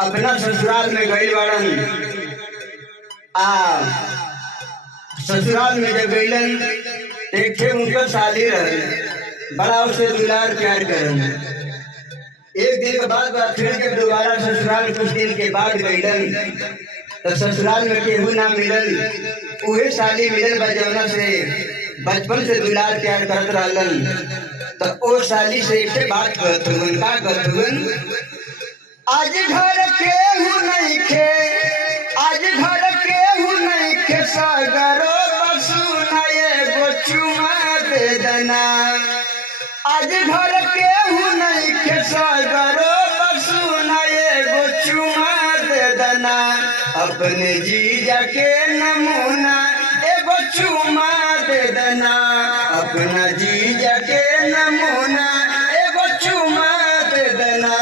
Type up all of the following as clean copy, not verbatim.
अपना ससुराल में गई बाड़न। ससुराल में जब गईलन एक थे उनका साली रहे, बड़ा उसे दुलार प्यार करन। एक दिन के बाद फिर के दोबारा ससुराल कुछ दिन के बाद गईलन तो ससुराल में केहू ना मिलल, उहे साली मिलल बजौना से बचपन से दुलार प्यार करत रहलन। तो ओ साली से एक बात करत हुन, का करत हुन, आज घर केहू नहीं खे, आज घर केहू नहीं खे, सागरो बसुना एगो चुमा दे देना। आज घर केहू नहीं खे, सागरो बसुना एगो चुमा दे देना। अपने जीजा के नमूना एगो चुमा दे देना। अपना जीजा के नमूना एगो चुमा दे देना।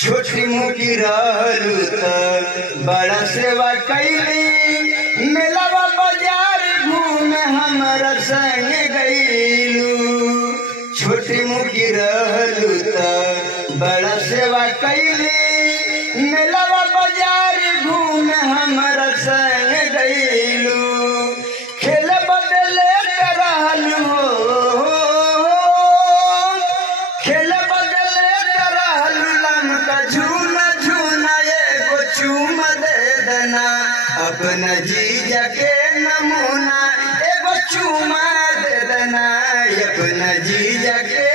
छोटी मोटी रहलू त बड़ा सेवा कैली, मेलावा बाजार घूमे हमरा संग गईलू। छोटी मोटी रहलू त बड़ा सेवा कैली, मेलावा बाजार घूमे हमरा संग गईलू। खेल बदले करहलू हो, खेल बदले करहलू, लमका झूना झूना एगो चूमा दे देना। अपना जीजा के नमूना एगो चूमा दे देना। अपना जीजा के